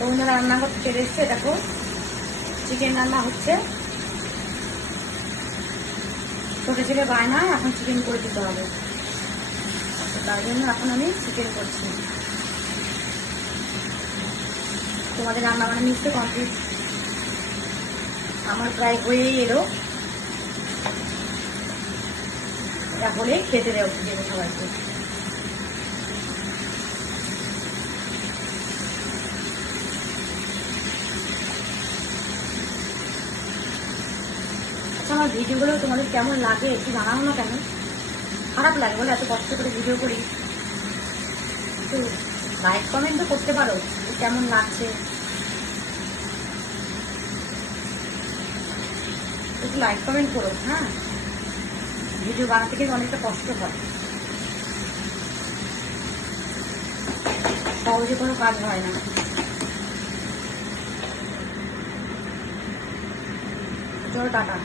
তো ওনারা রান্না করতে চলে এসছে। দেখো চিকেন রান্না হচ্ছে। ছোট ছেলে বায়না এখন চিকেন করে দিতে হবে, তো তার জন্য এখন আমি চিকেন করছি। তোমাদের রান্না বান্না নিশ্চয় কমপ্লিট, আমার প্রায় হয়েই এলো। এটা হলেই খেতে দেবো সবাইকে। আচ্ছা, আমার ভিডিওগুলো তোমাদের কেমন লাগে একটু জানাও না কেন? খারাপ লাগে বলে এত কষ্ট করে ভিডিও করি। একটু লাইক কমেন্ট তো করতে পারো কেমন লাগছে, একটু লাইক কমেন্ট করো। হ্যাঁ, ভিডিও বানাতে গেলে অনেকটা কষ্ট হয়, সহজে কোনো কাজ হয় না। চলো টাটা।